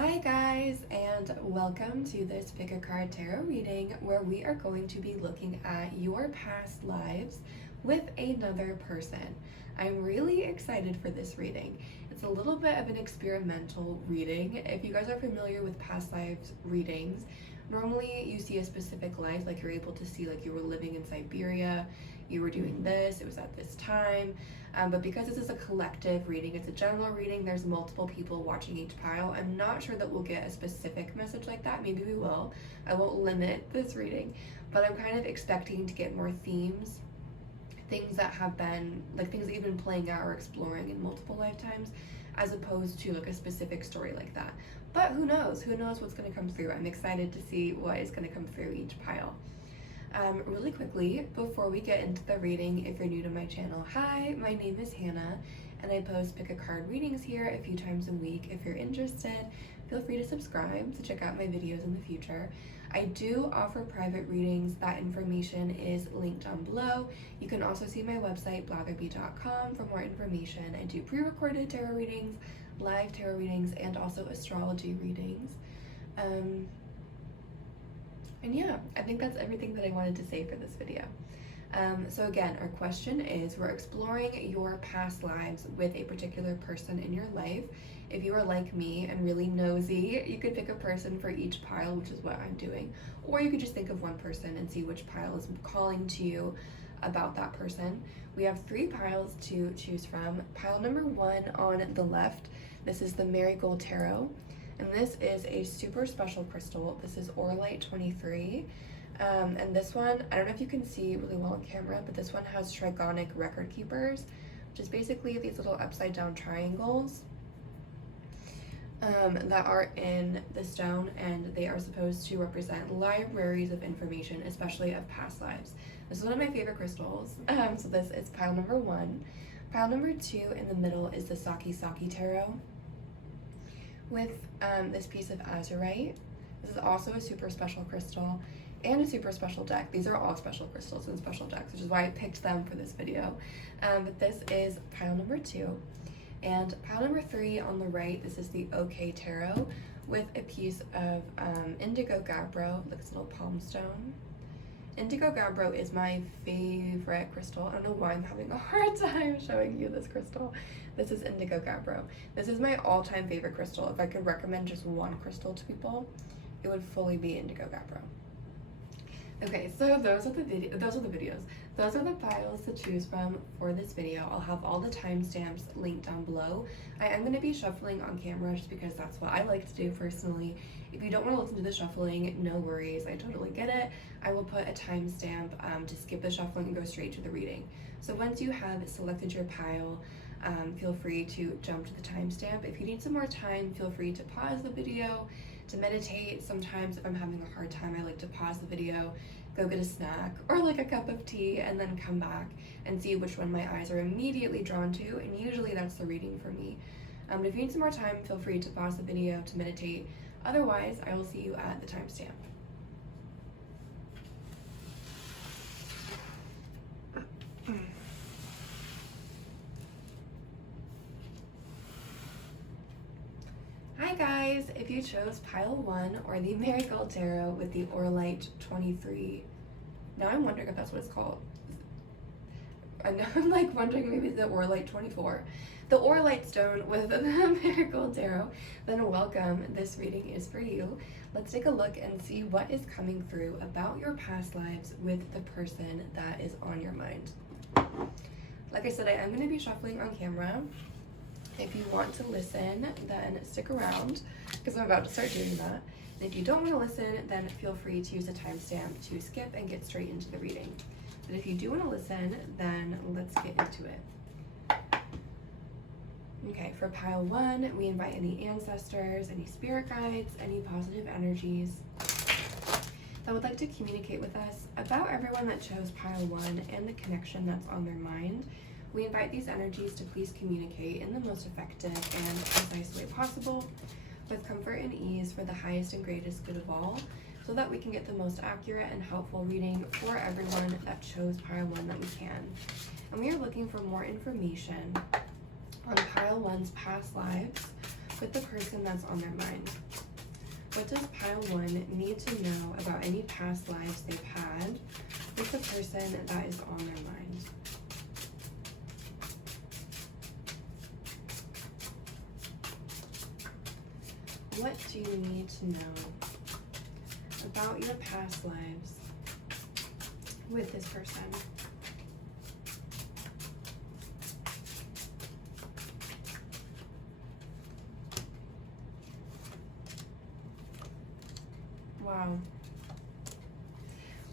Hi guys, and welcome to this Pick a Card Tarot reading where we are going to be looking at your past lives with another person. I'm really excited for this reading. It's a little bit of an experimental reading. If you guys are familiar with past lives readings, normally you see a specific life, like you're able to see like you were living in Siberia, you were doing this, it was at this time. But because this is a collective reading, it's a general reading, there's multiple people watching each pile. I'm not sure that we'll get a specific message like that. Maybe we will. I won't limit this reading, but I'm kind of expecting to get more themes, things that have been, like things that you've been playing out or exploring in multiple lifetimes, as opposed to like a specific story like that. But who knows? Who knows what's going to come through? I'm excited to see what is going to come through each pile. Really quickly, before we get into the reading, if you're new to my channel, hi, my name is Hannah, and I post pick a card readings here a few times a week. If you're interested, feel free to subscribe to check out my videos in the future. I do offer private readings. That information is linked down below. You can also see my website, blatherby.com, for more information. I do pre-recorded tarot readings, live tarot readings, and also astrology readings. And yeah, I think that's everything that I wanted to say for this video. So again, our question is, we're exploring your past lives with a particular person in your life. If you are like me and really nosy, you could pick a person for each pile, which is what I'm doing. Or you could just think of one person and see which pile is calling to you about that person. We have 3 piles to choose from. Pile number 1 on the left, this is the Marigold Tarot. And this is a super special crystal. This is Orlite 23. And this one, I don't know if you can see really well on camera, but this one has trigonic record keepers, which is basically these little upside down triangles that are in the stone, and they are supposed to represent libraries of information, especially of past lives. This is one of my favorite crystals. So this is pile number 1. Pile number 2 in the middle is the Sakki Tarot, with this piece of azurite. This is also a super special crystal and a super special deck. These are all special crystals and special decks, which is why I picked them for this video. But this is pile number 2. And pile number 3 on the right, this is the OK Tarot with a piece of indigo gabbro, like this little palm stone. Indigo gabbro is my favorite crystal. I don't know why I'm having a hard time showing you this crystal. This is indigo gabbro. This is my all-time favorite crystal. If I could recommend just one crystal to people, it would fully be indigo gabbro. Okay, so those are the videos. Those are the piles to choose from for this video. I'll have all the timestamps linked down below. I am going to be shuffling on camera just because that's what I like to do personally. If you don't want to listen to the shuffling, no worries. I totally get it. I will put a timestamp to skip the shuffling and go straight to the reading. So once you have selected your pile, feel free to jump to the timestamp. If you need some more time, feel free to pause the video to meditate. Sometimes if I'm having a hard time, I like to pause the video, go get a snack or like a cup of tea, and then come back and see which one my eyes are immediately drawn to, and usually that's the reading for me. But if you need some more time, feel free to pause the video to meditate. Otherwise, I will see you at the timestamp. Hi guys, if you chose pile 1 or the Marigold Tarot with the Orlite 23, now I'm wondering if that's what it's called. I know, I'm like wondering maybe the Orlite 24. The Orlite stone with the Marigold Tarot, then welcome, this reading is for you. Let's take a look and see what is coming through about your past lives with the person that is on your mind. Like I said, I am going to be shuffling on camera. If you want to listen, then stick around because I'm about to start doing that. And if you don't want to listen, then feel free to use a timestamp to skip and get straight into the reading. But if you do want to listen, then let's get into it. Okay, for pile 1, we invite any ancestors, any spirit guides, any positive energies that would like to communicate with us about everyone that chose pile 1 and the connection that's on their mind. We invite these energies to please communicate in the most effective and concise way possible, with comfort and ease for the highest and greatest good of all, so that we can get the most accurate and helpful reading for everyone that chose pile 1 that we can. And we are looking for more information on pile 1's past lives with the person that's on their mind. What does pile 1 need to know about any past lives they've had with the person that is on their mind? What do you need to know about your past lives with this person? Wow.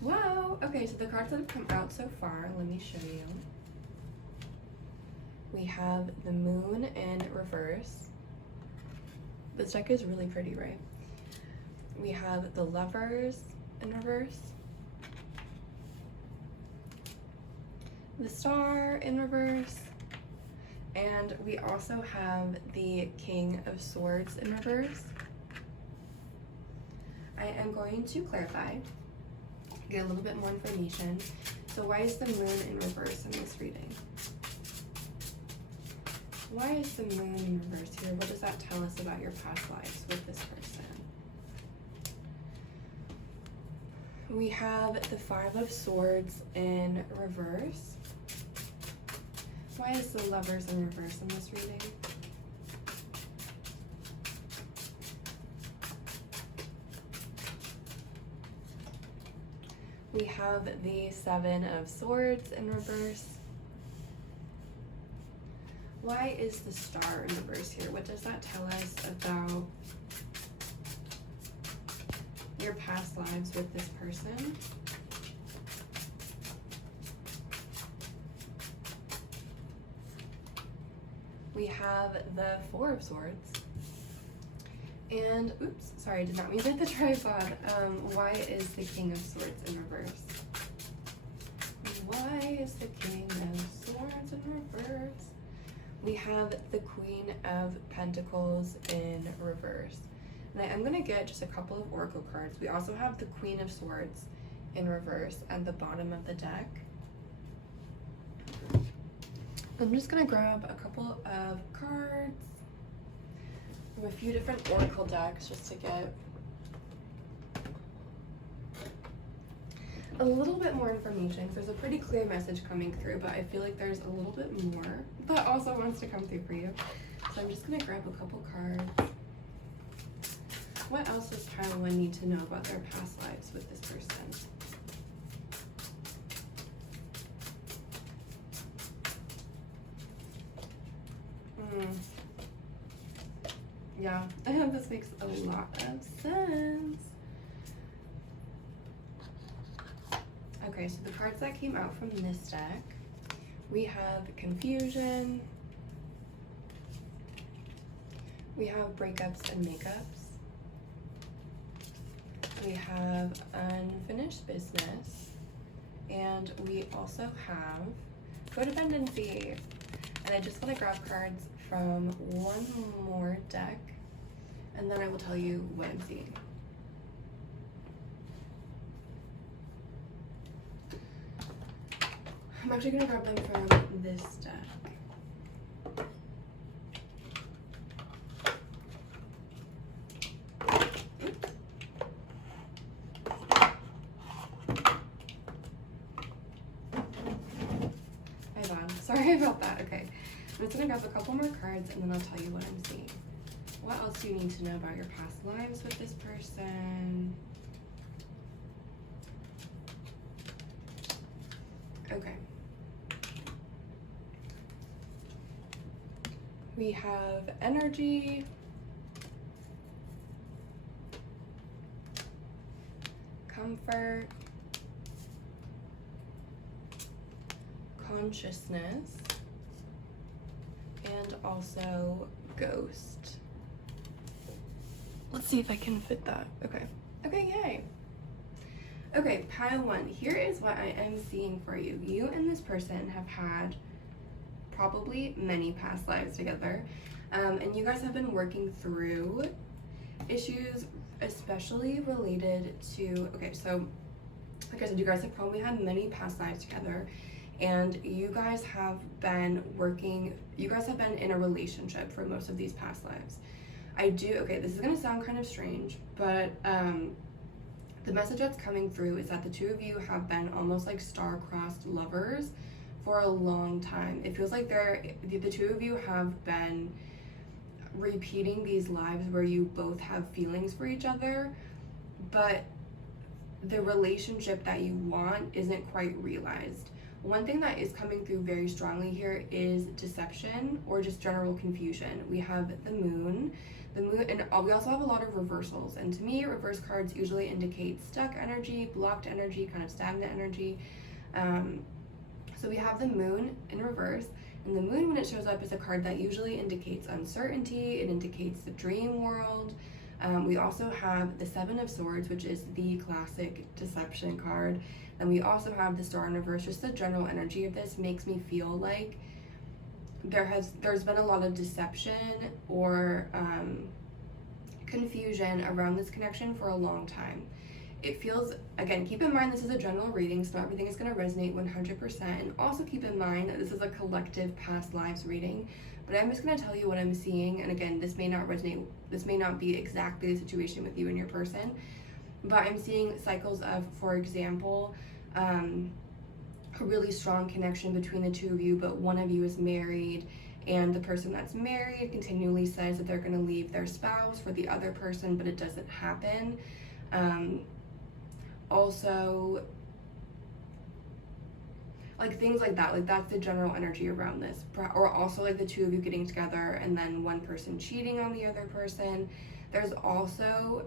Wow. Okay, so the cards that have come out so far, let me show you. We have the Moon in reverse. This deck is really pretty, right? We have the Lovers in reverse. The Star in reverse. And we also have the King of Swords in reverse. I am going to clarify, get a little bit more information. So why is the Moon in reverse in this reading? Why is the Moon in reverse here? What does that tell us about your past lives with this person? We have the Five of Swords in reverse. Why is the Lovers in reverse in this reading? We have the Seven of Swords in reverse. Why is the Star in reverse here? What does that tell us about your past lives with this person? We have the Four of Swords. And, oops, sorry, I did not mean to hit the tripod. Why is the King of Swords in reverse? Why is the King of Swords in reverse? We have the Queen of Pentacles in reverse. And I am going to get just a couple of oracle cards. We also have the Queen of Swords in reverse at the bottom of the deck. I'm just going to grab a couple of cards from a few different oracle decks just to get a little bit more information. There's a pretty clear message coming through, but I feel like there's a little bit more that also wants to come through for you. So I'm just going to grab a couple cards. What else does pile 1 need to know about their past lives with this person? Yeah, this makes a lot of sense. Okay, so the cards that came out from this deck, we have confusion, we have breakups and makeups, we have unfinished business, and we also have codependency. And I just want to grab cards from one more deck, and then I will tell you what I'm seeing. I'm actually going to grab them from this deck. My bad. Sorry about that. Okay. I'm just going to grab a couple more cards and then I'll tell you what I'm seeing. What else do you need to know about your past lives with this person? Okay. We have energy, comfort, consciousness, and also ghost. Let's see if I can fit that. Okay. Okay, yay. Okay, pile 1. Here is what I am seeing for you. You and this person have had probably many past lives together, and you guys have been working through issues especially related to, okay, so like I said, you guys have probably had many past lives together, and you guys have been in a relationship for most of these past lives. Okay, this is gonna sound kind of strange, but the message that's coming through is that the two of you have been almost like star-crossed lovers for a long time. It feels like the two of you have been repeating these lives where you both have feelings for each other, but the relationship that you want isn't quite realized. One thing that is coming through very strongly here is deception or just general confusion. We have the moon, and we also have a lot of reversals. And to me, reverse cards usually indicate stuck energy, blocked energy, kind of stagnant energy. So we have the moon in reverse, and the moon, when it shows up, is a card that usually indicates uncertainty. It indicates the dream world. We also have the Seven of Swords, which is the classic deception card. And we also have the Star in reverse. Just the general energy of this makes me feel like there's been a lot of deception or confusion around this connection for a long time. It feels, again, keep in mind this is a general reading, so not everything is going to resonate 100%. And also keep in mind that this is a collective past lives reading. But I'm just going to tell you what I'm seeing. And again, this may not resonate. This may not be exactly the situation with you and your person. But I'm seeing cycles of, for example, a really strong connection between the two of you, but one of you is married, and the person that's married continually says that they're going to leave their spouse for the other person, but it doesn't happen. Also, like things like that, like that's the general energy around this. Or also like the two of you getting together and then one person cheating on the other person. There's also,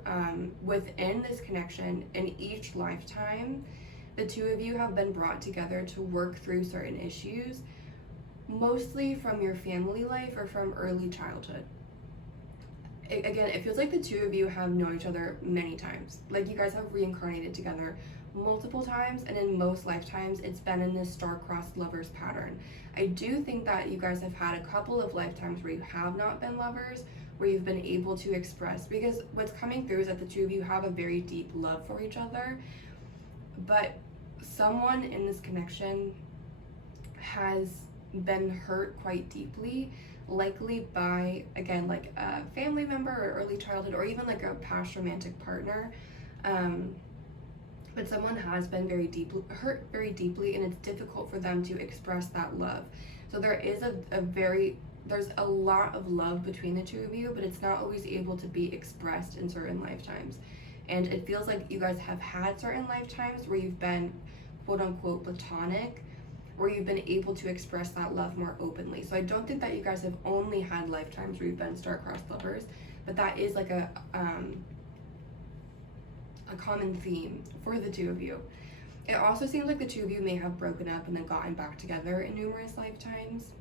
within this connection, in each lifetime, the two of you have been brought together to work through certain issues, mostly from your family life or from early childhood. Again, it feels like the two of you have known each other many times. Like you guys have reincarnated together multiple times, and in most lifetimes, it's been in this star-crossed lovers pattern. I do think that you guys have had a couple of lifetimes where you have not been lovers, where you've been able to express, because what's coming through is that the two of you have a very deep love for each other, but someone in this connection has been hurt quite deeply, likely by, again, like a family member or early childhood, or even like a past romantic partner. But someone has been hurt very deeply, and it's difficult for them to express that love. So there is there's a lot of love between the two of you, but it's not always able to be expressed in certain lifetimes. And it feels like you guys have had certain lifetimes where you've been quote unquote platonic, where you've been able to express that love more openly. So I don't think that you guys have only had lifetimes where you've been star-crossed lovers, but that is like a common theme for the two of you. It also seems like the two of you may have broken up and then gotten back together in numerous lifetimes.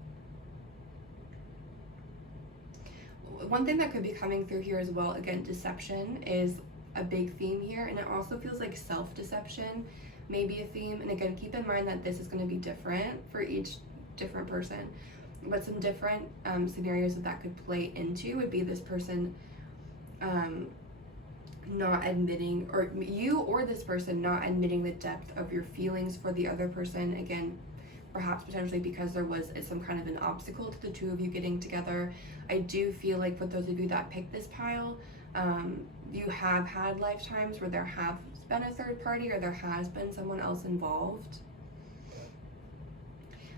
One thing that could be coming through here as well, again, deception is a big theme here, and it also feels like self-deception may be a theme. And again, keep in mind that this is going to be different for each different person, but some different scenarios that could play into would be this person not admitting, or you or this person not admitting the depth of your feelings for the other person, again, perhaps potentially because there was some kind of an obstacle to the two of you getting together. I do feel like for those of you that picked this pile, you have had lifetimes where there have been a third party, or there has been someone else involved.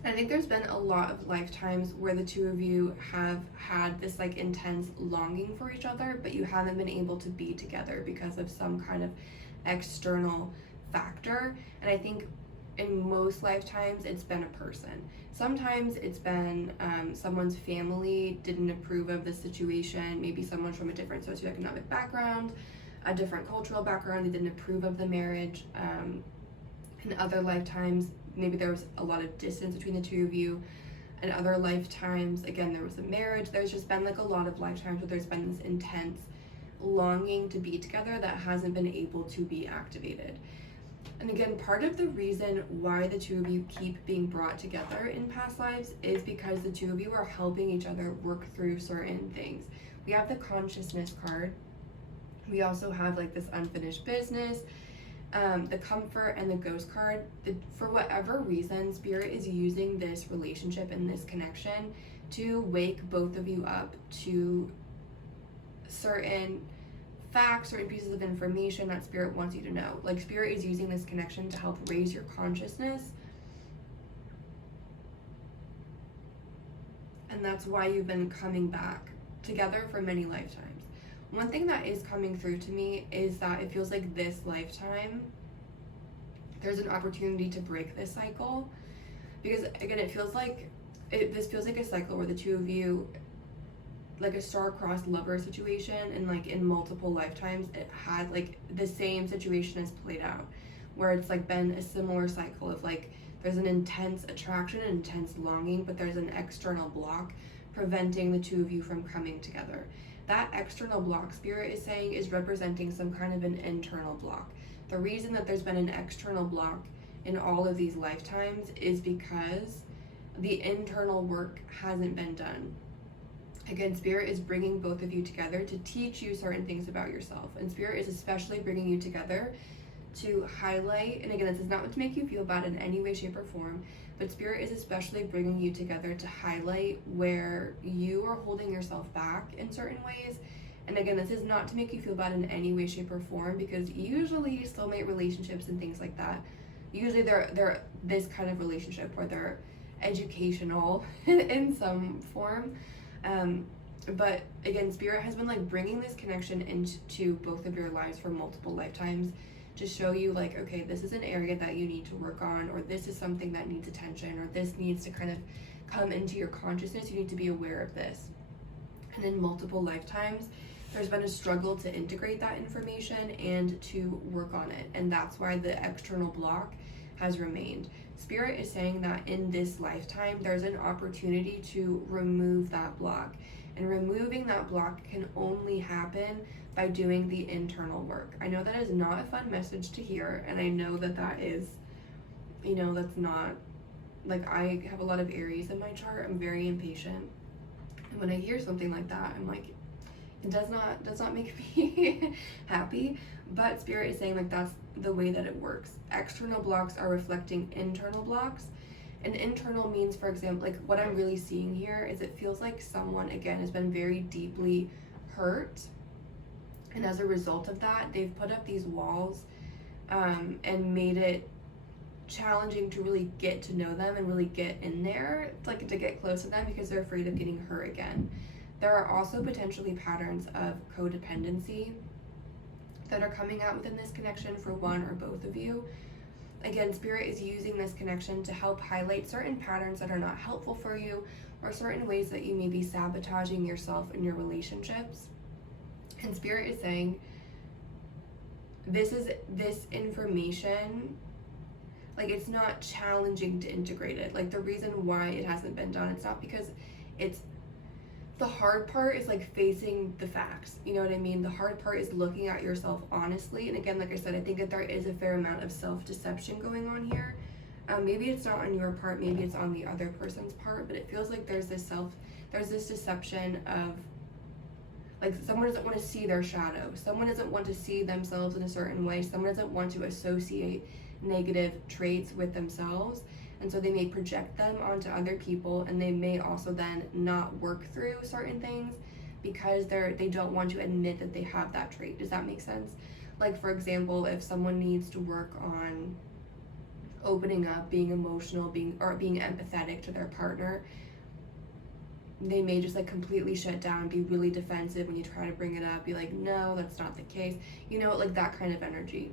And I think there's been a lot of lifetimes where the two of you have had this like intense longing for each other, but you haven't been able to be together because of some kind of external factor. And I think in most lifetimes it's been a person. Sometimes it's been someone's family didn't approve of the situation, maybe someone from a different socioeconomic background, a different cultural background, they didn't approve of the marriage. In other lifetimes, maybe there was a lot of distance between the two of you. In other lifetimes, again, there was a marriage. There's just been like a lot of lifetimes where there's been this intense longing to be together that hasn't been able to be activated. And again, part of the reason why the two of you keep being brought together in past lives is because the two of you are helping each other work through certain things. We have the consciousness card. We also have like this unfinished business, the comfort, and the ghost card. For whatever reason, Spirit is using this relationship and this connection to wake both of you up to certain facts, certain pieces of information that Spirit wants you to know. Like, Spirit is using this connection to help raise your consciousness. And that's why you've been coming back together for many lifetimes. One thing that is coming through to me is that it feels like this lifetime, there's an opportunity to break this cycle. Because again, it feels like, this feels like a cycle where the two of you, like a star-crossed lover situation, and like in multiple lifetimes, it had like the same situation has played out. Where it's like been a similar cycle of like, there's an intense attraction, an intense longing, but there's an external block preventing the two of you from coming together. That external block, Spirit is saying, is representing some kind of an internal block. The reason that there's been an external block in all of these lifetimes is because the internal work hasn't been done. Again, Spirit is bringing both of you together to teach you certain things about yourself. And Spirit is especially bringing you together to highlight, and again, this is not to make you feel bad in any way, shape, or form, but Spirit is especially bringing you together to highlight where you are holding yourself back in certain ways. And again, this is not to make you feel bad in any way, shape, or form, because usually soulmate relationships and things like that, usually they're this kind of relationship where they're educational in some form. But again, Spirit has been like bringing this connection into both of your lives for multiple lifetimes to show you like, okay, this is an area that you need to work on, or this is something that needs attention, or this needs to kind of come into your consciousness. You need to be aware of this. And in multiple lifetimes, there's been a struggle to integrate that information and to work on it. And that's why the external block has remained. Spirit is saying that in this lifetime, there's an opportunity to remove that block. And removing that block can only happen by doing the internal work. I know that is not a fun message to hear, and I know that that is, you know, that's not, like, I have a lot of Aries in my chart. I'm very impatient. And when I hear something like that, I'm like, it does not make me happy. But Spirit is saying like that's the way that it works. External blocks are reflecting internal blocks. And internal means, for example, like what I'm really seeing here is it feels like someone, again, has been very deeply hurt. And as a result of that, they've put up these walls and made it challenging to really get to know them and really get in there, like to get close to them, because they're afraid of getting hurt again. There are also potentially patterns of codependency that are coming out within this connection for one or both of you. Again, Spirit is using this connection to help highlight certain patterns that are not helpful for you, or certain ways that you may be sabotaging yourself in your relationships. And Spirit is saying this information, like, it's not challenging to integrate it. Like, the reason why it hasn't been done, it's not because it's, the hard part is like facing the facts, you know what I mean? The hard part is looking at yourself honestly. And again, like I said, I think that there is a fair amount of self-deception going on here. Maybe it's not on your part, maybe it's on the other person's part, but it feels like there's this deception of, like, someone doesn't want to see their shadow. Someone doesn't want to see themselves in a certain way. Someone doesn't want to associate negative traits with themselves. And so they may project them onto other people, and they may also then not work through certain things because they don't want to admit that they have that trait. Does that make sense? Like, for example, if someone needs to work on opening up, being emotional, being empathetic to their partner, they may just like completely shut down, be really defensive when you try to bring it up, be like, no, that's not the case. You know, like that kind of energy.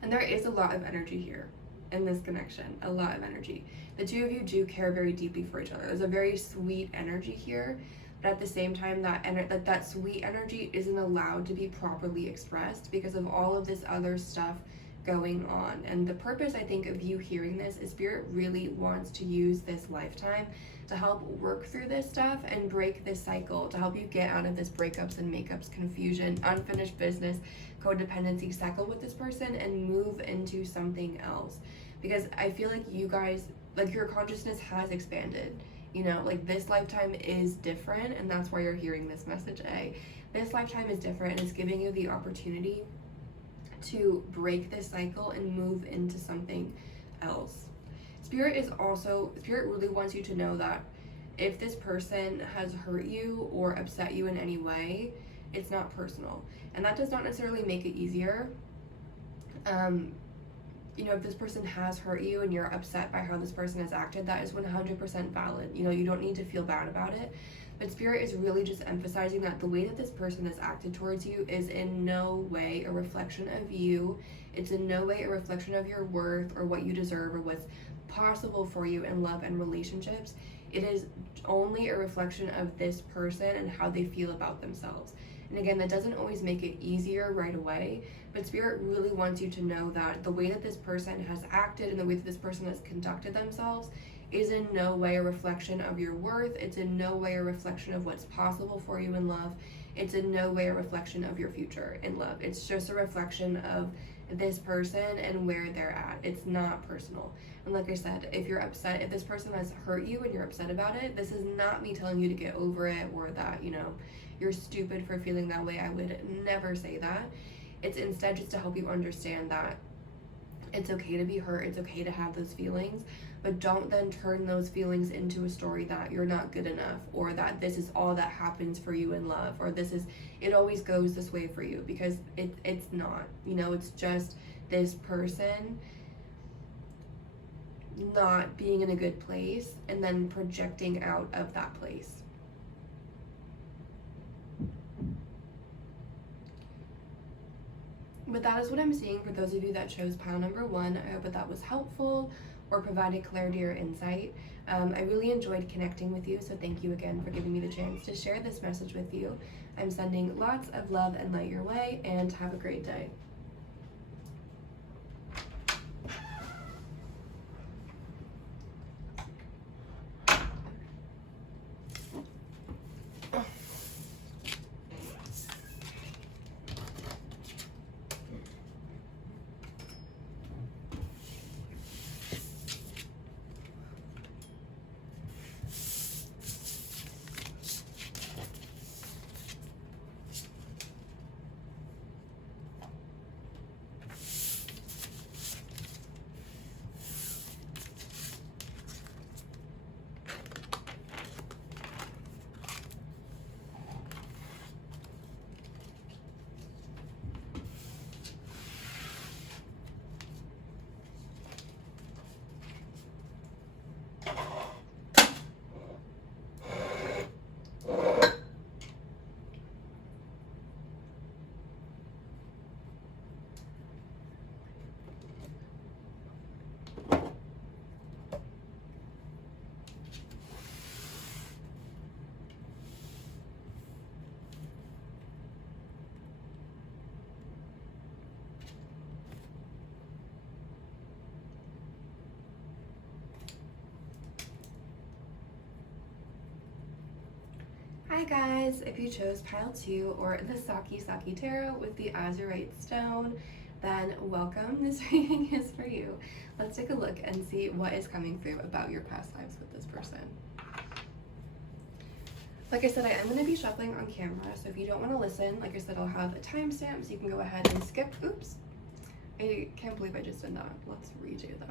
And there is a lot of energy here in this connection, a lot of energy. The two of you do care very deeply for each other. There's a very sweet energy here, but at the same time, that sweet energy isn't allowed to be properly expressed because of all of this other stuff going on. And the purpose, I think, of you hearing this is Spirit really wants to use this lifetime to help work through this stuff and break this cycle, to help you get out of this breakups and makeups, confusion, unfinished business, codependency cycle with this person and move into something else. Because I feel like you guys, like, your consciousness has expanded. You know, like, this lifetime is different, and that's why you're hearing this message, This lifetime is different, and it's giving you the opportunity to break this cycle and move into something else. Spirit really wants you to know that if this person has hurt you or upset you in any way, it's not personal. And that does not necessarily make it easier. You know, if this person has hurt you and you're upset by how this person has acted, that is 100% valid. You know, you don't need to feel bad about it. But Spirit is really just emphasizing that the way that this person has acted towards you is in no way a reflection of you. It's in no way a reflection of your worth or what you deserve or what's possible for you in love and relationships. It is only a reflection of this person and how they feel about themselves. And again, that doesn't always make it easier right away, but Spirit really wants you to know that the way that this person has acted and the way that this person has conducted themselves is in no way a reflection of your worth. It's in no way a reflection of what's possible for you in love. It's in no way a reflection of your future in love. It's just a reflection of this person and where they're at. It's not personal. And like I said, if you're upset, if this person has hurt you and you're upset about it, this is not me telling you to get over it or that, you know, you're stupid for feeling that way. I would never say that. It's instead just to help you understand that it's okay to be hurt. It's okay to have those feelings, but don't then turn those feelings into a story that you're not good enough or that this is all that happens for you in love or it always goes this way for you, because it's not, you know, it's just this person not being in a good place and then projecting out of that place. But that is what I'm seeing for those of you that chose pile number 1. I hope that was helpful or provided clarity or insight. I really enjoyed connecting with you, so thank you again for giving me the chance to share this message with you. I'm sending lots of love and light your way, and have a great day. Hi guys, if you chose pile 2 or the Sakki Tarot with the azurite stone, then welcome. This reading is for you. Let's take a look and see what is coming through about your past lives with this person. Like I said, I am going to be shuffling on camera, so if you don't want to listen, like I said, I'll have a timestamp so you can go ahead and skip. Oops, I can't believe I just did that. Let's redo that.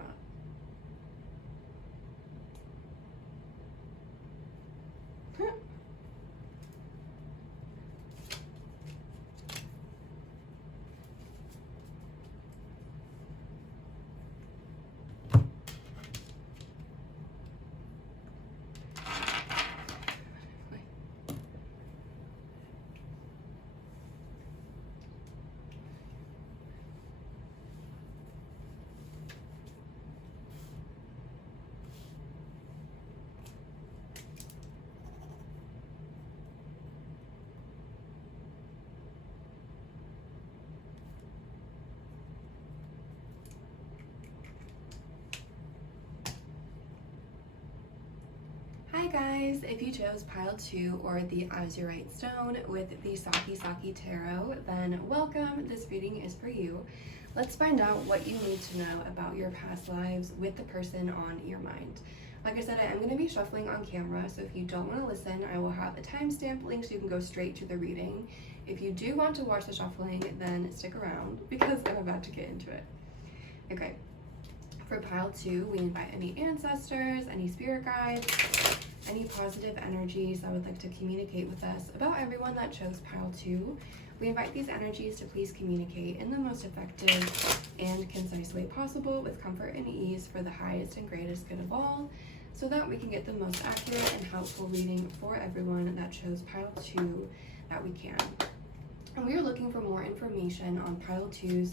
Hi guys, if you chose pile 2 or the azurite stone with the Sakki Tarot, then welcome. This reading is for you. Let's find out what you need to know about your past lives with the person on your mind. Like I said, I am going to be shuffling on camera, so if you don't want to listen, I will have a timestamp link so you can go straight to the reading. If you do want to watch the shuffling, then stick around because I'm about to get into it. Okay, for pile 2, we invite any ancestors, any spirit guides, any positive energies that would like to communicate with us about everyone that chose pile 2. We invite these energies to please communicate in the most effective and concise way possible with comfort and ease for the highest and greatest good of all, so that we can get the most accurate and helpful reading for everyone that chose pile 2 that we can. And we are looking for more information on pile 2's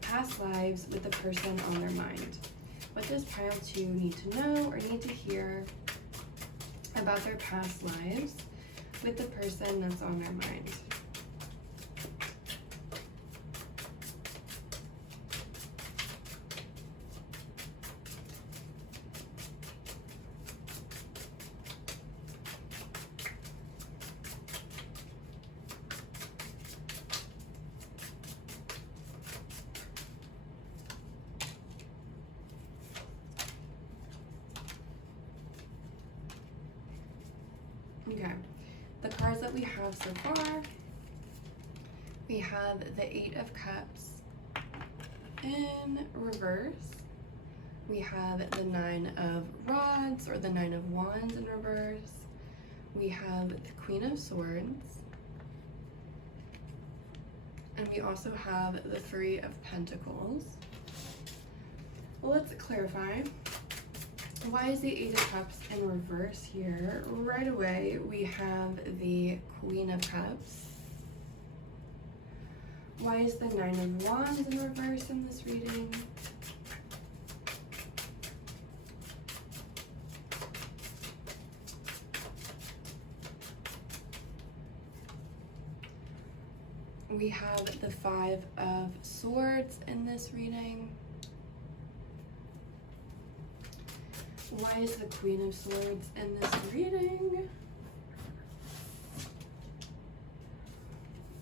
past lives with the person on their mind. What does pile 2 need to know or need to hear about their past lives with the person that's on their mind? Okay, the cards that we have so far, we have the 8 of Cups in reverse. We have the 9 of Rods, or the 9 of Wands in reverse. We have the Queen of Swords. And we also have the 3 of Pentacles. Well, let's clarify. Why is the 8 of Cups in reverse here? Right away, we have the Queen of Cups. Why is the 9 of Wands in reverse in this reading? We have the 5 of Swords in this reading. Why is the Queen of Swords in this reading?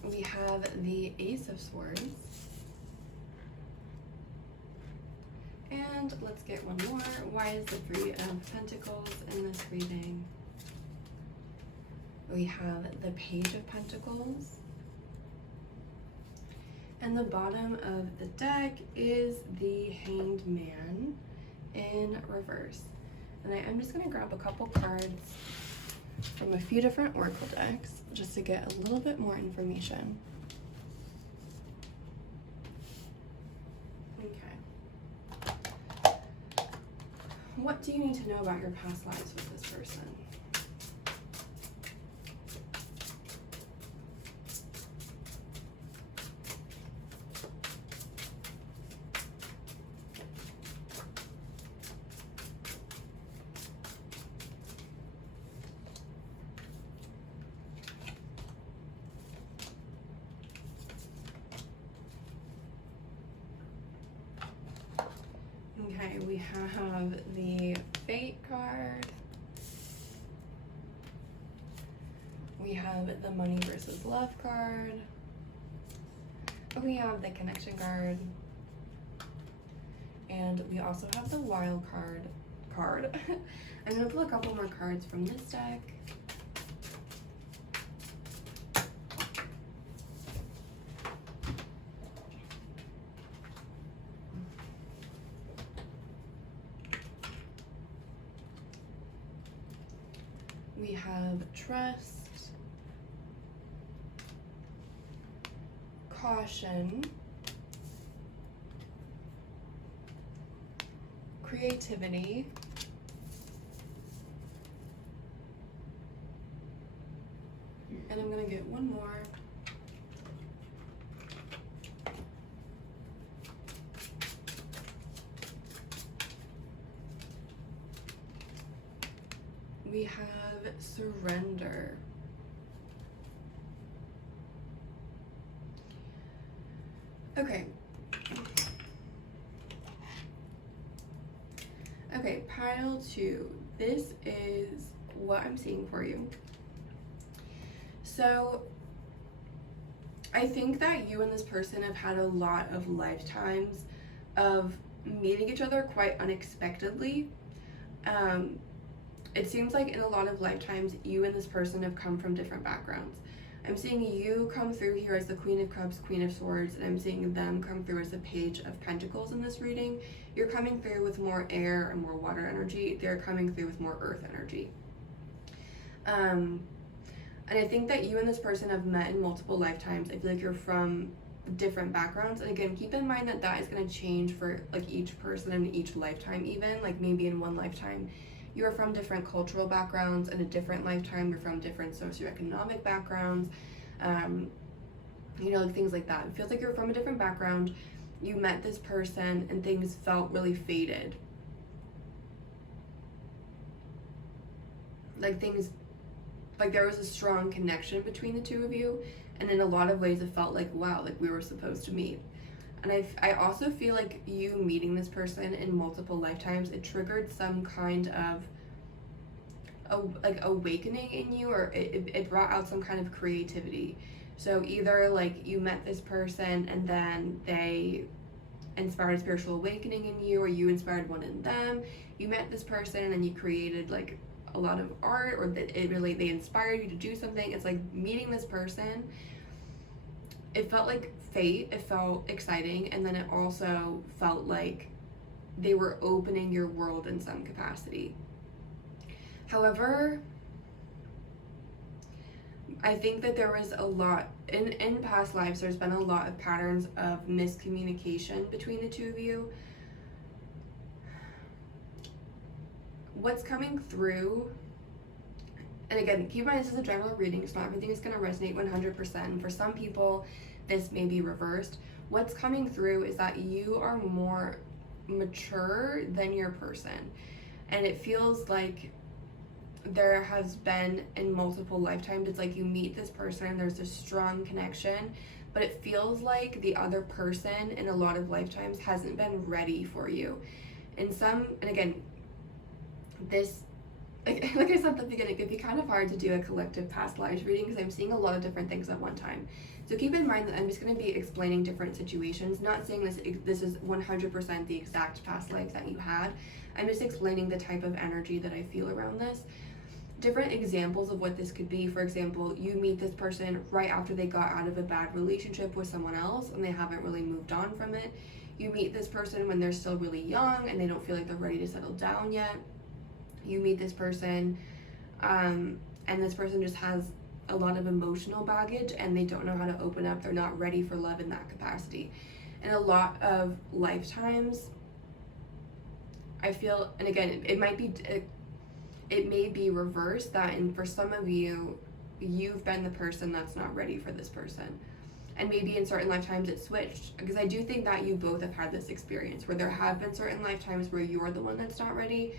We have the Ace of Swords. And let's get one more. Why is the 3 of Pentacles in this reading? We have the Page of Pentacles. And the bottom of the deck is the Hanged Man in reverse. And I'm just going to grab a couple cards from a few different oracle decks just to get a little bit more information. Okay. What do you need to know about your past lives with this person? Okay, we have the Fate card. We have the Money versus Love card. We have the Connection card. And we also have the Wild card. I'm going to pull a couple more cards from this deck. We have Trust, Caution, Creativity, and I'm going to get one more. We have Surrender. Okay. Okay, pile 2. This is what I'm seeing for you. So, I think that you and this person have had a lot of lifetimes of meeting each other quite unexpectedly. It seems like in a lot of lifetimes, you and this person have come from different backgrounds. I'm seeing you come through here as the Queen of Cups, Queen of Swords, and I'm seeing them come through as the Page of Pentacles in this reading. You're coming through with more air and more water energy. They're coming through with more earth energy. And I think that you and this person have met in multiple lifetimes. I feel like you're from different backgrounds. And again, keep in mind that that is going to change for like each person in each lifetime, even. Like maybe in one lifetime, you're from different cultural backgrounds. In a different lifetime, you're from different socioeconomic backgrounds. You know, like things like that. It feels like you're from a different background. You met this person and things felt really faded. Like things, like there was a strong connection between the two of you, and in a lot of ways it felt like, wow, like we were supposed to meet. And I also feel like you meeting this person in multiple lifetimes, it triggered some kind of like awakening in you, or it brought out some kind of creativity. So either like you met this person and then they inspired a spiritual awakening in you, or you inspired one in them. You met this person and then you created like a lot of art, or that they inspired you to do something. It's like meeting this person, it felt like fate, it felt exciting, and then it also felt like they were opening your world in some capacity. However, I think that there was a lot in past lives, there's been a lot of patterns of miscommunication between the two of you. What's coming through, and again, keep in mind this is a general reading, so not everything is going to resonate 100%. For some people, this may be reversed. What's coming through is that you are more mature than your person, and it feels like there has been in multiple lifetimes, it's like you meet this person, there's a strong connection, but it feels like the other person in a lot of lifetimes hasn't been ready for you. And again, this, like I said at the beginning, it could be kind of hard to do a collective past lives reading because I'm seeing a lot of different things at one time. So keep in mind that I'm just going to be explaining different situations, not saying this is 100% the exact past life that you had. I'm just explaining the type of energy that I feel around this. Different examples of what this could be. For example, you meet this person right after they got out of a bad relationship with someone else and they haven't really moved on from it. You meet this person when they're still really young and they don't feel like they're ready to settle down yet. You meet this person and this person just has a lot of emotional baggage and they don't know how to open up. They're not ready for love in that capacity. In a lot of lifetimes, I feel, and again, it may be reversed, that for some of you, you've been the person that's not ready for this person. And maybe in certain lifetimes it switched, because I do think that you both have had this experience where there have been certain lifetimes where you're the one that's not ready,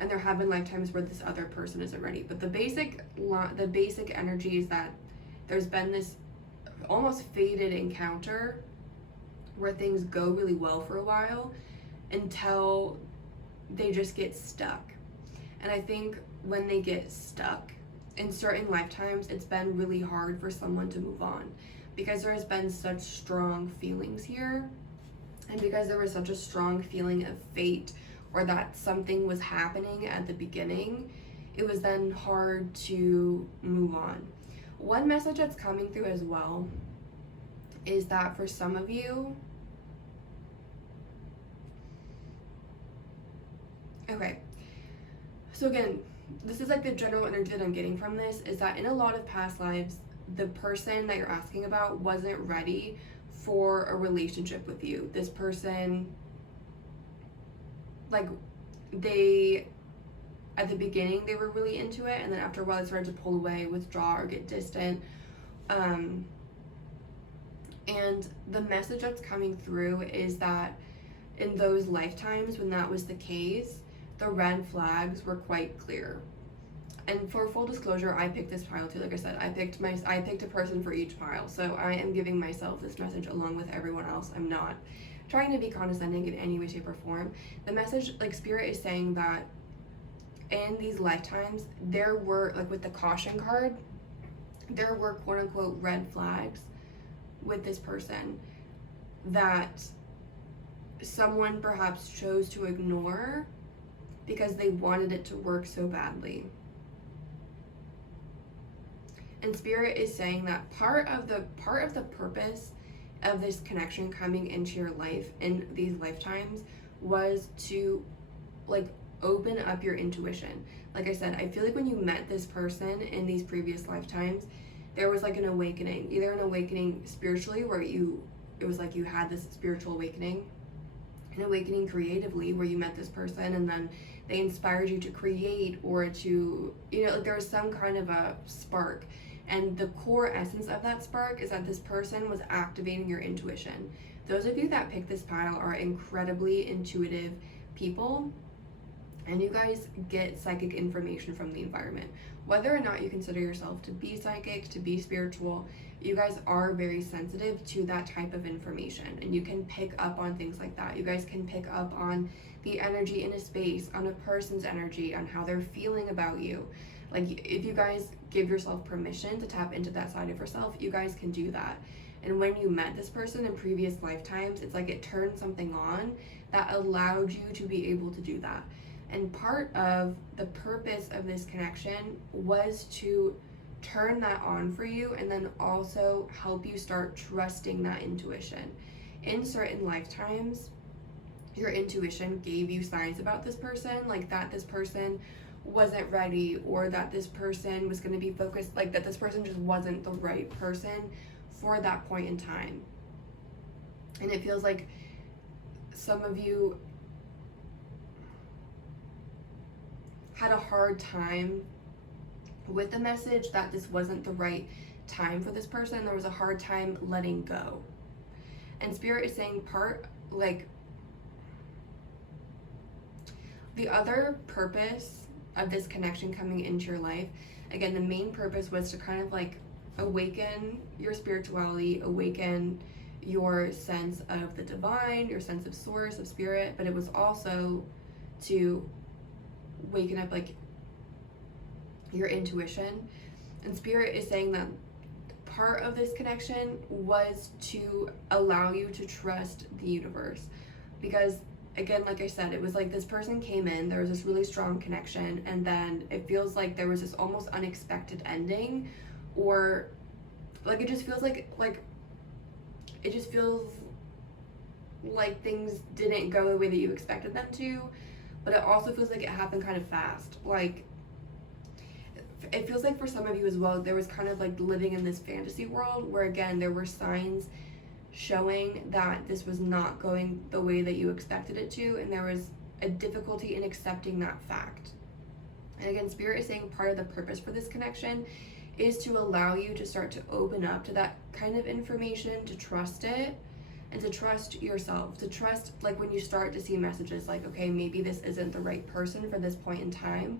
and there have been lifetimes where this other person isn't ready. But the basic energy is that there's been this almost fated encounter where things go really well for a while until they just get stuck. And I think when they get stuck in certain lifetimes, it's been really hard for someone to move on because there has been such strong feelings here, and because there was such a strong feeling of fate, or that something was happening at the beginning, it was then hard to move on. One message that's coming through as well is that for some of you, okay, so again, this is like the general energy that I'm getting from this, is that in a lot of past lives, the person that you're asking about wasn't ready for a relationship with you. This person, like, at the beginning they were really into it, and then after a while they started to pull away, withdraw, or get distant. And the message that's coming through is that in those lifetimes when that was the case, the red flags were quite clear. And for full disclosure, I picked this pile too. Like I said, I picked a person for each pile, so I am giving myself this message along with everyone else. I'm not trying to be condescending in any way, shape, or form. The message, like, Spirit is saying that in these lifetimes, there were, like with the caution card, there were quote unquote red flags with this person that someone perhaps chose to ignore because they wanted it to work so badly. And Spirit is saying that part of the purpose of this connection coming into your life in these lifetimes was to, like, open up your intuition. Like I said, I feel like when you met this person in these previous lifetimes, there was like an awakening, either an awakening spiritually where it was like you had this spiritual awakening, an awakening creatively where you met this person and then they inspired you to create, or to, like there was some kind of a spark. And the core essence of that spark is that this person was activating your intuition. Those of you that pick this pile are incredibly intuitive people, and you guys get psychic information from the environment. Whether or not you consider yourself to be psychic, to be spiritual, you guys are very sensitive to that type of information, and you can pick up on things like that. You guys can pick up on the energy in a space, on a person's energy, on how they're feeling about you. Like, if you guys give yourself permission to tap into that side of yourself, you guys can do that. And when you met this person in previous lifetimes, it's like it turned something on that allowed you to be able to do that. And part of the purpose of this connection was to turn that on for you, and then also help you start trusting that intuition. In certain lifetimes, your intuition gave you signs about this person, like that this person wasn't ready, or that this person was going to be focused, like that this person just wasn't the right person for that point in time. And it feels like some of you had a hard time with the message that this wasn't the right time for this person. There was a hard time letting go. And Spirit is saying the other purpose of this connection coming into your life, again, the main purpose was to kind of like awaken your spirituality, awaken your sense of the divine, your sense of source, of spirit, but it was also to waken up like your intuition. And Spirit is saying that part of this connection was to allow you to trust the universe, because again, like I said, it was like this person came in, there was this really strong connection, and then it feels like there was this almost unexpected ending, or like it just feels like things didn't go the way that you expected them to, but it also feels like it happened kind of fast. Like, it feels like for some of you as well, there was kind of like living in this fantasy world where, again, there were signs showing that this was not going the way that you expected it to, and there was a difficulty in accepting that fact. And again, Spirit is saying part of the purpose for this connection is to allow you to start to open up to that kind of information, to trust it, and to trust yourself, to trust, like when you start to see messages like, okay, maybe this isn't the right person for this point in time,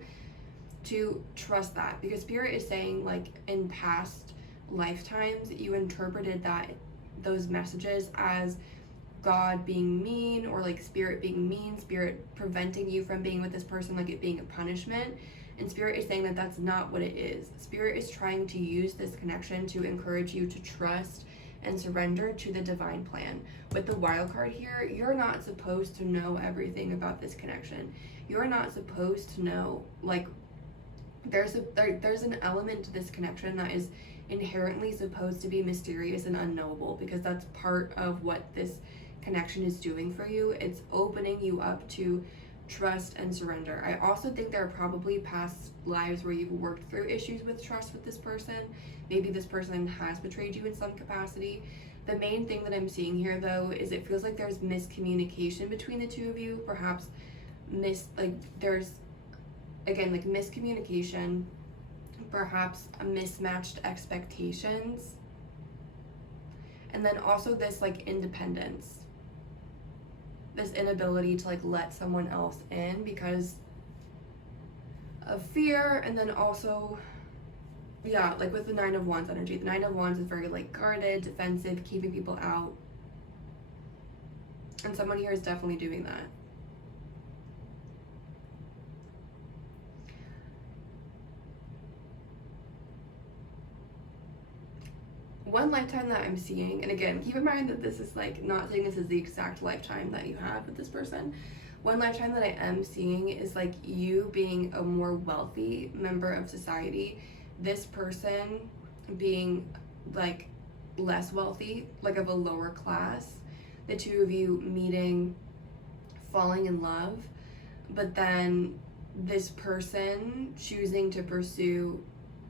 to trust that. Because Spirit is saying, like, in past lifetimes, you interpreted those messages as God being mean, or like Spirit being mean, Spirit preventing you from being with this person, like it being a punishment. And Spirit is saying that that's not what it is. Spirit is trying to use this connection to encourage you to trust and surrender to the divine plan. With the wild card here, you're not supposed to know everything about this connection. You're not supposed to know, like, there's an element to this connection that is inherently supposed to be mysterious and unknowable, because that's part of what this connection is doing for you. It's opening you up to trust and surrender. I also think there are probably past lives where you've worked through issues with trust with this person. Maybe this person has betrayed you in some capacity. The main thing that I'm seeing here, though, is it feels like there's miscommunication between the two of you. Perhaps there's, again, like miscommunication, perhaps a mismatched expectations, and then also this like independence, this inability to like let someone else in because of fear. And then also, yeah, like with the 9 of Wands energy, the 9 of Wands is very like guarded, defensive, keeping people out, and someone here is definitely doing that. One lifetime that I'm seeing, and again, keep in mind that this is like not saying this is the exact lifetime that you have with this person. One lifetime that I am seeing is like you being a more wealthy member of society, this person being like less wealthy, like of a lower class, the two of you meeting, falling in love. but then this person choosing to pursue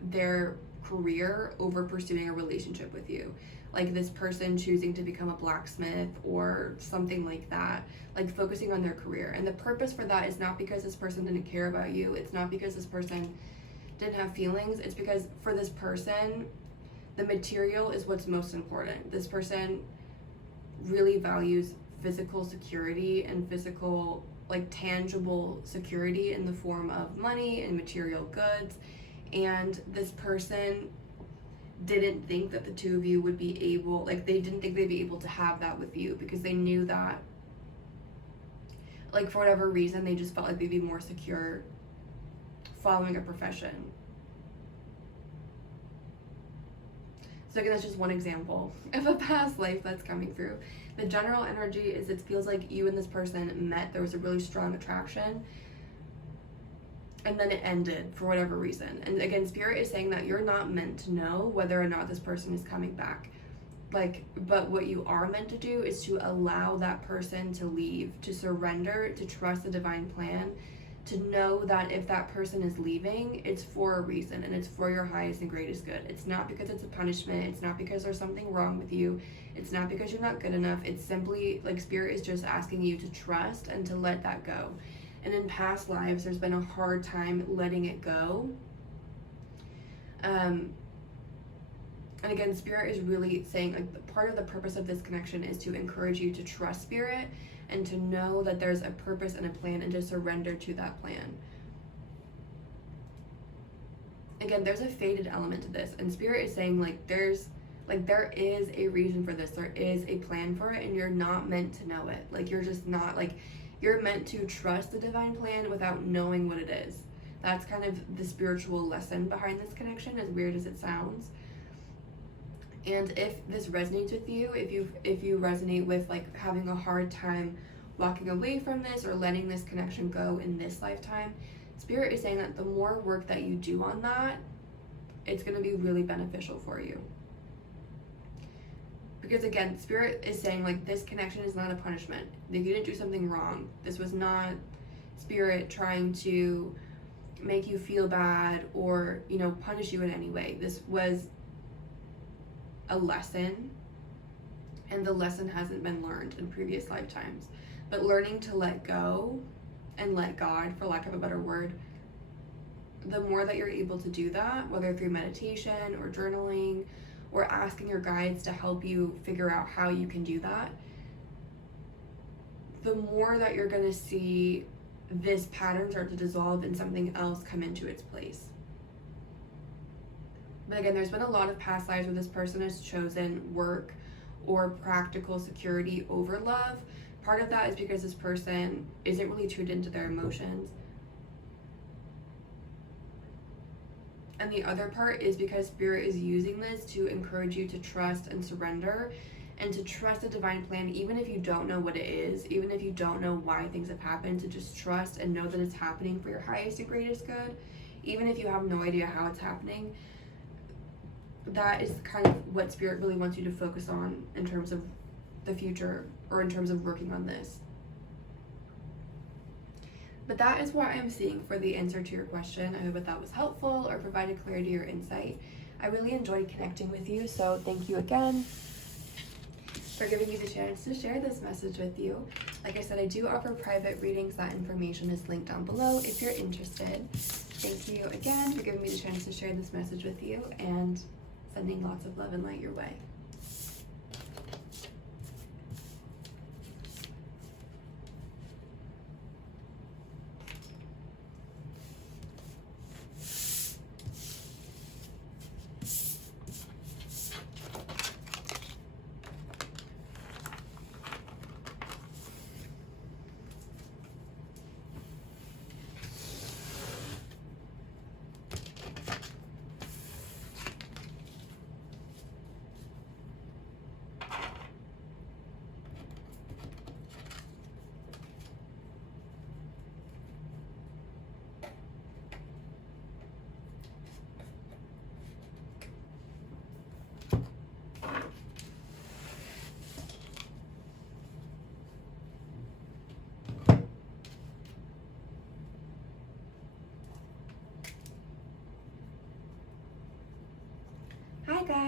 their career over pursuing a relationship with you. Like this person choosing to become a blacksmith or something like that, like focusing on their career. And the purpose for that is not because this person didn't care about you. It's not because this person didn't have feelings. It's because for this person, the material is what's most important. This person really values physical security and physical, like tangible security in the form of money and material goods. And this person didn't think that the two of you would be able, like they didn't think they'd be able to have that with you, because they knew that, like for whatever reason, they just felt like they'd be more secure following a profession. So again, that's just one example of a past life that's coming through. The general energy is it feels like you and this person met, there was a really strong attraction, and then it ended for whatever reason. And again, Spirit is saying that you're not meant to know whether or not this person is coming back. Like, but what you are meant to do is to allow that person to leave, to surrender, to trust the divine plan, to know that if that person is leaving, it's for a reason and it's for your highest and greatest good. It's not because it's a punishment. It's not because there's something wrong with you. It's not because you're not good enough. It's simply like Spirit is just asking you to trust and to let that go. And in past lives, there's been a hard time letting it go. And again, Spirit is really saying, like, part of the purpose of this connection is to encourage you to trust Spirit and to know that there's a purpose and a plan and to surrender to that plan. Again, there's a fated element to this, and Spirit is saying, there is a reason for this. There is a plan for it, and you're not meant to know it. Like, you're just not, like, you're meant to trust the divine plan without knowing what it is. That's kind of the spiritual lesson behind this connection, as weird as it sounds. And if this resonates with you, if you resonate with like having a hard time walking away from this or letting this connection go in this lifetime, Spirit is saying that the more work that you do on that, it's going to be really beneficial for you. Because again, Spirit is saying like this connection is not a punishment. Like, you didn't do something wrong. This was not Spirit trying to make you feel bad or, punish you in any way. This was a lesson, and the lesson hasn't been learned in previous lifetimes. But learning to let go and let God, for lack of a better word, the more that you're able to do that, whether through meditation or journaling or asking your guides to help you figure out how you can do that, the more that you're going to see this pattern start to dissolve and something else come into its place. But again, there's been a lot of past lives where this person has chosen work or practical security over love. Part of that is because this person isn't really tuned into their emotions. And the other part is because Spirit is using this to encourage you to trust and surrender and to trust the divine plan, even if you don't know what it is, even if you don't know why things have happened, to just trust and know that it's happening for your highest and greatest good, even if you have no idea how it's happening. That is kind of what Spirit really wants you to focus on in terms of the future or in terms of working on this. But that is what I'm seeing for the answer to your question. I hope that was helpful or provided clarity or insight. I really enjoyed connecting with you, so thank you again for giving me the chance to share this message with you. Like I said, I do offer private readings. That information is linked down below if you're interested. Thank you again for giving me the chance to share this message with you, and sending lots of love and light your way.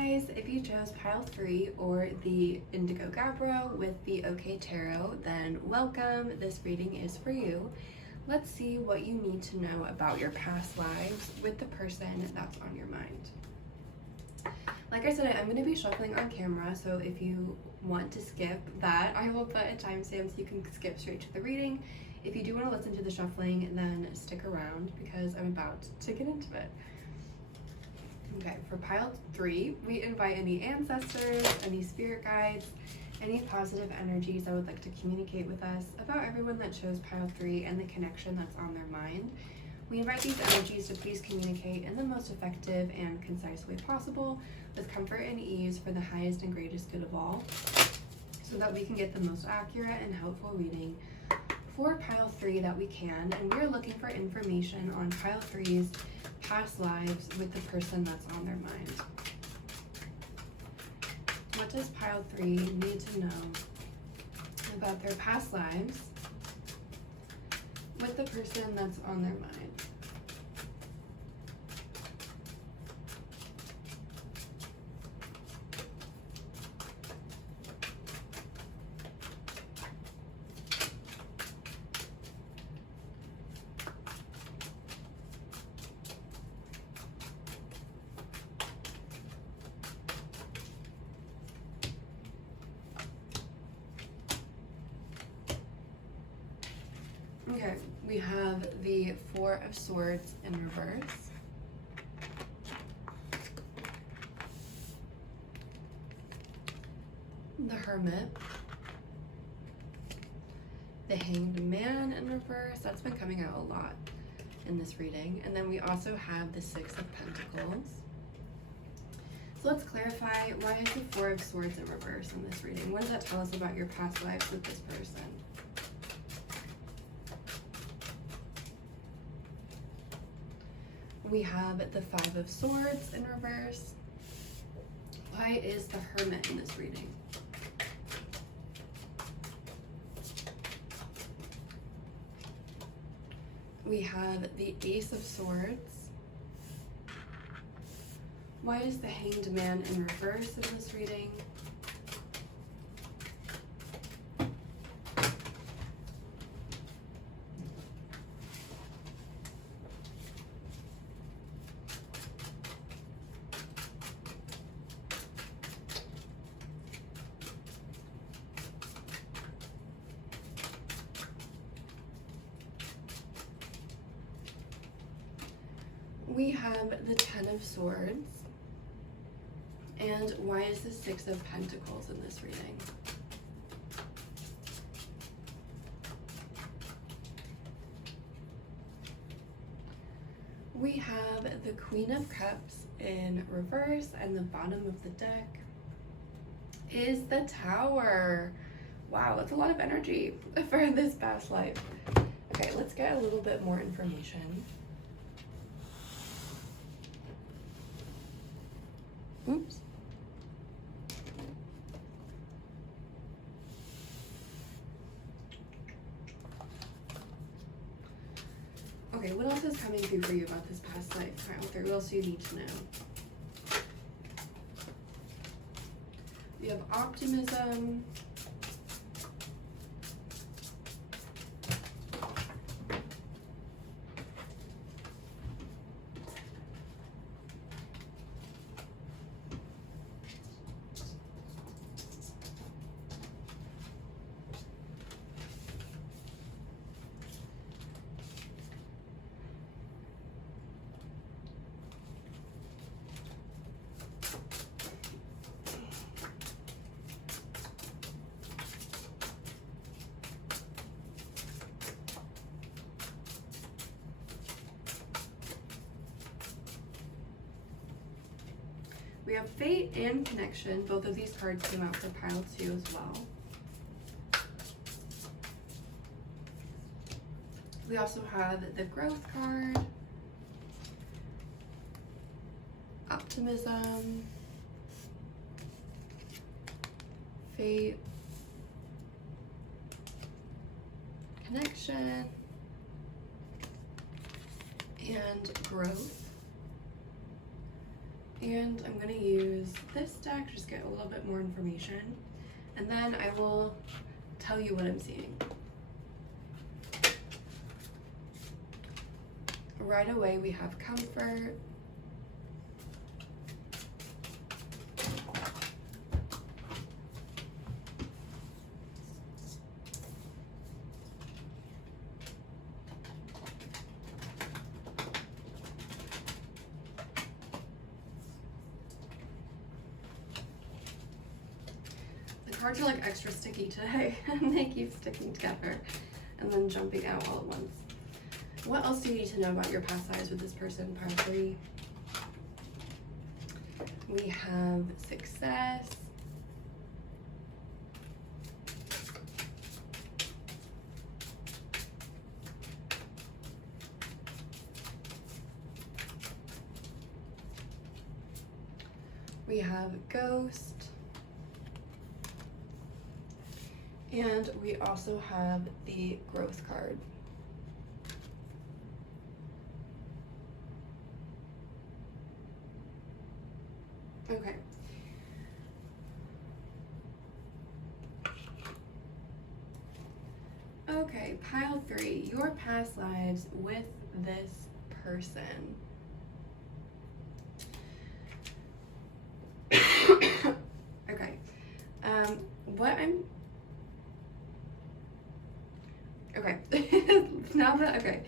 guys, if you chose pile 3 or the indigo gabbro with the OK Tarot, then welcome. This reading is for you. Let's see what you need to know about your past lives with the person that's on your mind. Like I said, I'm going to be shuffling on camera, so if you want to skip that, I will put a timestamp so you can skip straight to the reading. If you do want to listen to the shuffling, then stick around because I'm about to get into it. Okay, for pile 3, we invite any ancestors, any spirit guides, any positive energies that would like to communicate with us about everyone that chose pile 3 and the connection that's on their mind. We invite these energies to please communicate in the most effective and concise way possible with comfort and ease for the highest and greatest good of all, so that we can get the most accurate and helpful reading for pile 3 that we can. And we're looking for information on pile 3's past lives with the person that's on their mind. What does pile 3 need to know about their past lives with the person that's on their mind? Okay, we have the 4 of Swords in reverse. The Hermit. The Hanged Man in reverse. That's been coming out a lot in this reading. And then we also have the 6 of Pentacles. So let's clarify, why is the 4 of Swords in reverse in this reading? What does that tell us about your past lives with this person? We have the 5 of Swords in reverse. Why is the Hermit in this reading? We have the Ace of Swords. Why is the Hanged Man in reverse in this reading? We have the 10 of Swords. And why is the 6 of Pentacles in this reading? We have the Queen of Cups in reverse, and the bottom of the deck is the Tower. Wow, that's a lot of energy for this past life. Okay, let's get a little bit more information. Oops. Okay, what else is coming through for you about this past life? Pile 3, what else do you need to know? You have optimism. We have Fate and Connection. Both of these cards came out for pile 2 as well. We also have the Growth card, Optimism, Fate, Connection, and Growth. And I'm going to use this deck to just get a little bit more information. And then I will tell you what I'm seeing. Right away we have comfort. Cards are like extra sticky today and they keep sticking together and then jumping out all at once. What else do you need to know about your past lives with this person? Pile 3. We have success. We have ghost. And we also have the growth card. Okay. Okay, pile 3, your past lives with this person. Okay.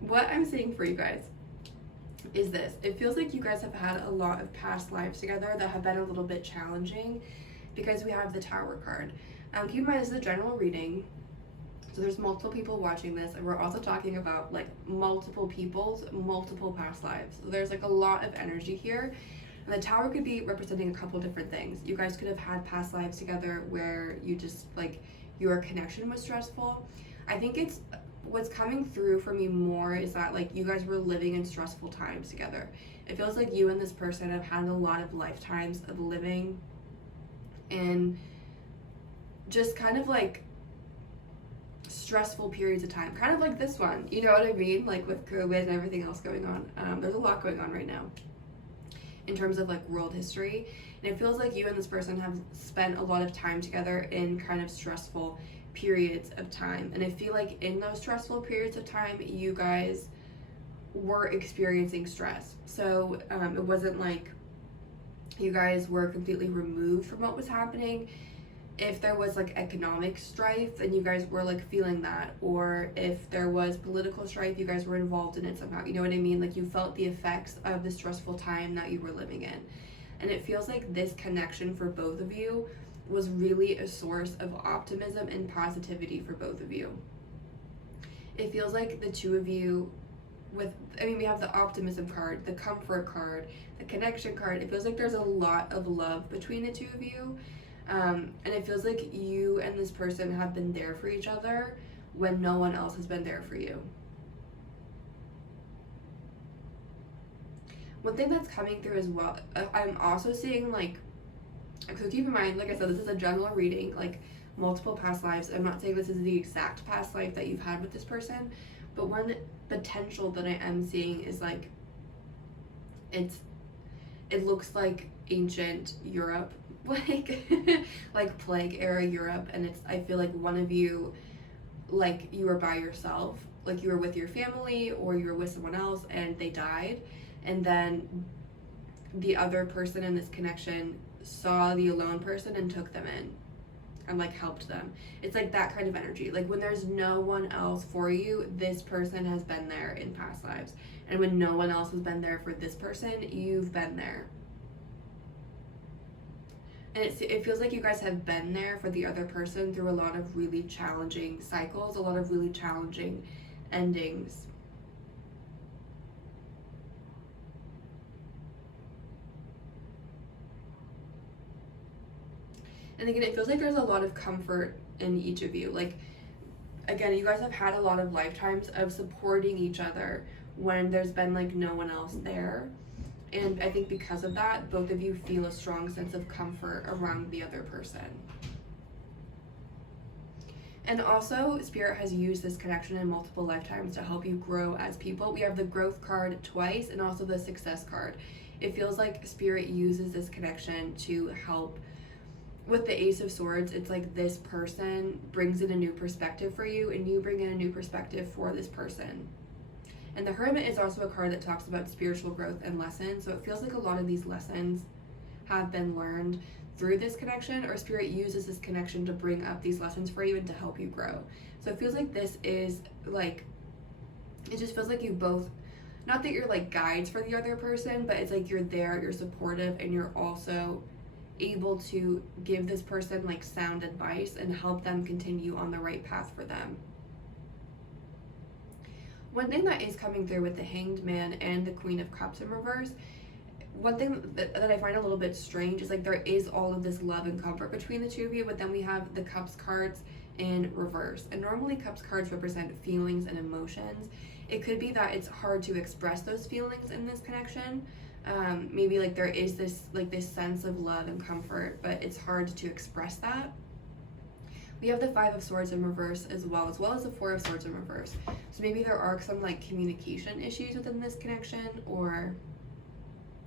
What I'm seeing for you guys is this. It feels like you guys have had a lot of past lives together that have been a little bit challenging because we have the Tower card. Keep in mind, this is a general reading, so there's multiple people watching this, and we're also talking about like multiple people's multiple past lives. So there's like a lot of energy here. And the Tower could be representing a couple different things. You guys could have had past lives together where you just like your connection was stressful. I think it's what's coming through for me more is that like you guys were living in stressful times together. It feels like you and this person have had a lot of lifetimes of living in just kind of like stressful periods of time, kind of like this one, you know what I mean, like with COVID and everything else going on. There's a lot going on right now in terms of like world history, and it feels like you and this person have spent a lot of time together in kind of stressful periods of time. And I feel like in those stressful periods of time you guys were experiencing stress, so it wasn't like you guys were completely removed from what was happening. If there was like economic strife, then you guys were like feeling that, or if there was political strife, you guys were involved in it somehow, you know what I mean? Like you felt the effects of the stressful time that you were living in. And it feels like this connection for both of you was really a source of optimism and positivity for both of you. It feels like the two of you we have the optimism card, the comfort card, the connection card. It feels like there's a lot of love between the two of you. And it feels like you and this person have been there for each other when no one else has been there for you. One thing that's coming through as well, I'm also seeing like, so keep in mind, like I said, this is a general reading, like multiple past lives. I'm not saying this is the exact past life that you've had with this person, but one potential that I am seeing is like, it looks like ancient Europe, like plague era Europe, and I feel like one of you, like you were by yourself, like you were with your family or you were with someone else and they died, and then the other person in this connection saw the alone person and took them in and like helped them. It's like that kind of energy. Like when there's no one else for you, this person has been there in past lives, and when no one else has been there for this person, you've been there. And it feels like you guys have been there for the other person through a lot of really challenging cycles, a lot of really challenging endings. And again, it feels like there's a lot of comfort in each of you. Like, again, you guys have had a lot of lifetimes of supporting each other when there's been like no one else there. And I think because of that, both of you feel a strong sense of comfort around the other person. And also, Spirit has used this connection in multiple lifetimes to help you grow as people. We have the growth card twice and also the success card. it feels like Spirit uses this connection to help. With the Ace of Swords, it's like this person brings in a new perspective for you, and you bring in a new perspective for this person. And the Hermit is also a card that talks about spiritual growth and lessons, so it feels like a lot of these lessons have been learned through this connection, or Spirit uses this connection to bring up these lessons for you and to help you grow. So it feels like this is like, it just feels like you both, not that you're like guides for the other person, but it's like you're there, you're supportive, and you're also able to give this person like sound advice and help them continue on the right path for them. One thing that is coming through with the Hanged Man and the Queen of Cups in reverse, one thing that I find a little bit strange is like there is all of this love and comfort between the two of you, but then we have the Cups cards in reverse. And normally Cups cards represent feelings and emotions. It could be that it's hard to express those feelings in this connection. Maybe like there is this sense of love and comfort, but it's hard to express that. We have the Five of Swords in reverse as well as the Four of Swords in reverse. So maybe there are some like communication issues within this connection, or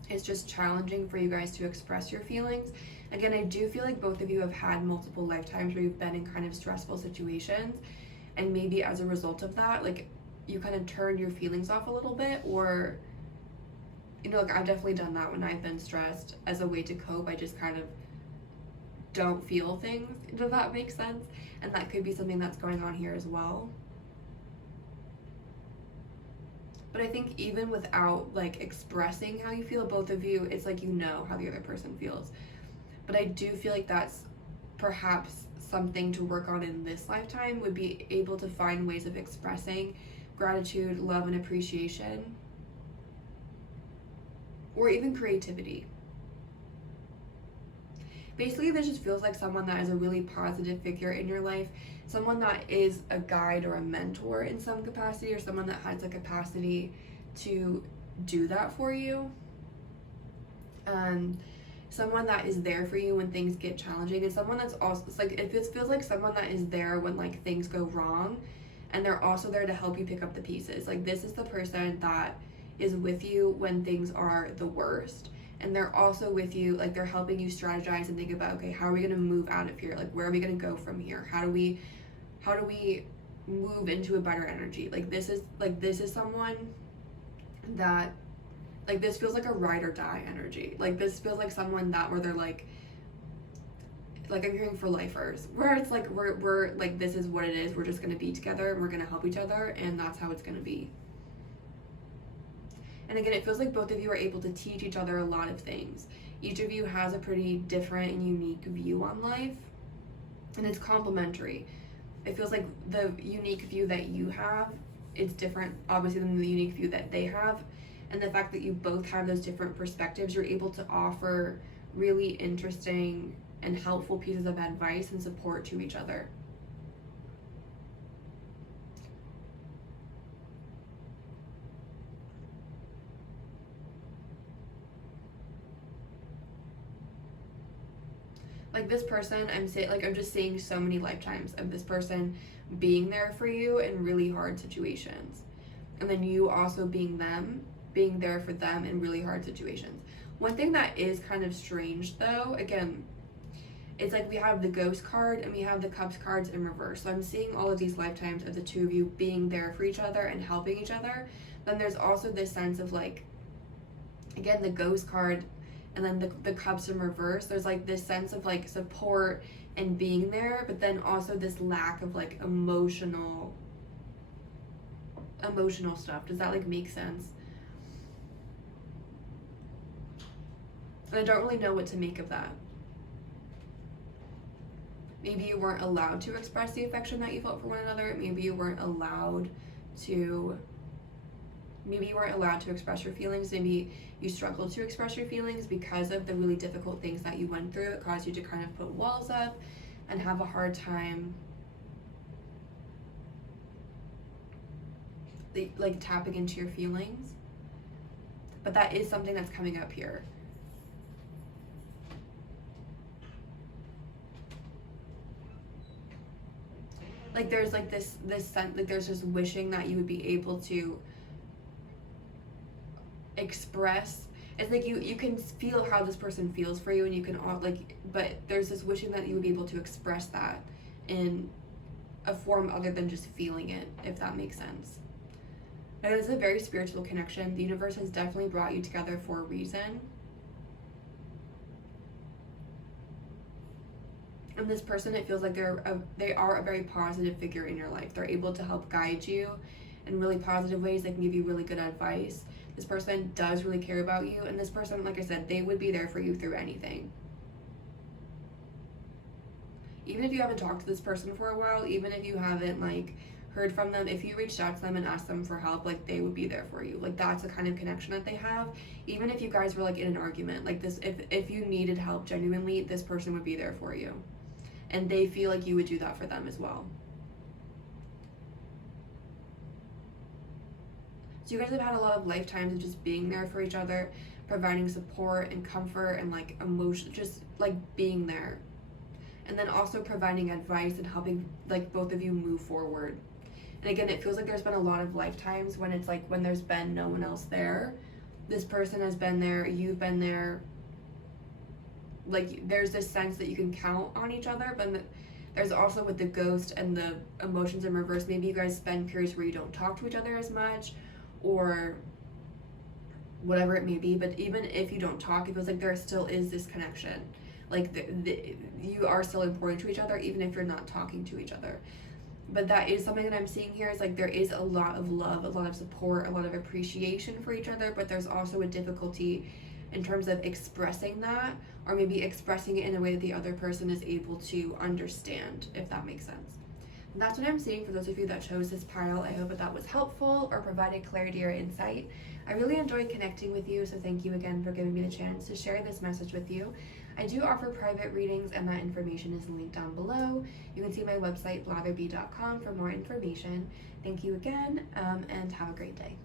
it's just challenging for you guys to express your feelings. Again, I do feel like both of you have had multiple lifetimes where you've been in kind of stressful situations, and maybe as a result of that, like you kind of turn your feelings off a little bit, or you know, like I've definitely done that when I've been stressed. As a way to cope, I just kind of don't feel things, if that makes sense. And that could be something that's going on here as well. But I think even without like expressing how you feel, both of you, it's like you know how the other person feels. But I do feel like that's perhaps something to work on in this lifetime, would be able to find ways of expressing gratitude, love, and appreciation, or even creativity. Basically, this just feels like someone that is a really positive figure in your life, someone that is a guide or a mentor in some capacity, or someone that has the capacity to do that for you. Someone that is there for you when things get challenging, and someone that's also, it's like, it feels like someone that is there when like things go wrong, and they're also there to help you pick up the pieces. Like this is the person that is with you when things are the worst, and they're also with you, like they're helping you strategize and think about, okay, how are we going to move out of here? Like where are we going to go from here? How do we move into a better energy? Like this is someone that, like this feels like a ride or die energy. Like this feels like someone that where they're like I'm hearing for lifers, where it's like we're like, this is what it is, we're just going to be together and we're going to help each other, and that's how it's going to be. And again, it feels like both of you are able to teach each other a lot of things. Each of you has a pretty different and unique view on life, and it's complementary. It feels like the unique view that you have, it's different, obviously, than the unique view that they have. And the fact that you both have those different perspectives, you're able to offer really interesting and helpful pieces of advice and support to each other. Like this person, I'm just seeing so many lifetimes of this person being there for you in really hard situations, and then you also being there for them in really hard situations. One thing that is kind of strange though, again, it's like we have the Ghost card and we have the Cups cards in reverse. So I'm seeing all of these lifetimes of the two of you being there for each other and helping each other. Then there's also this sense of like, again, the Ghost card and then the Cups in reverse. There's like this sense of like support and being there, but then also this lack of like emotional stuff. Does that like make sense? And I don't really know what to make of that. Maybe you weren't allowed to express the affection that you felt for one another. Maybe you weren't allowed to express your feelings. Maybe you struggled to express your feelings because of the really difficult things that you went through. It caused you to kind of put walls up and have a hard time like tapping into your feelings. But that is something that's coming up here. Like there's like this sense, like there's just wishing that you would be able to express it's like you can feel how this person feels for you, and you can all like, but there's this wishing that you would be able to express that in a form other than just feeling it, if that makes sense. And it's a very spiritual connection. The universe has definitely brought you together for a reason. And this person, it feels like they are a very positive figure in your life. They're able to help guide you in really positive ways. They can give you really good advice. This person does really care about you, and this person, like I said, they would be there for you through anything. Even if you haven't talked to this person for a while, even if you haven't like heard from them, if you reached out to them and asked them for help, like they would be there for you. Like that's the kind of connection that they have. Even if you guys were like in an argument, like this, if you needed help genuinely, this person would be there for you. And they feel like you would do that for them as well. So you guys have had a lot of lifetimes of just being there for each other, providing support and comfort and like emotion, just like being there. And then also providing advice and helping like both of you move forward. And again, it feels like there's been a lot of lifetimes when it's like when there's been no one else there. This person has been there, you've been there. Like there's this sense that you can count on each other, but there's also with the ghost and the emotions in reverse, maybe you guys spend periods where you don't talk to each other as much or whatever it may be. But even if you don't talk, it feels like there still is this connection. Like you are still important to each other even if you're not talking to each other. But that is something that I'm seeing here, is like there is a lot of love, a lot of support, a lot of appreciation for each other, but there's also a difficulty in terms of expressing that, or maybe expressing it in a way that the other person is able to understand, if that makes sense. And that's what I'm seeing for those of you that chose this pile. I hope that was helpful or provided clarity or insight. I really enjoyed connecting with you, so thank you again for giving me the chance to share this message with you. I do offer private readings, and that information is linked down below. You can see my website, blatherby.com, for more information. Thank you again, and have a great day.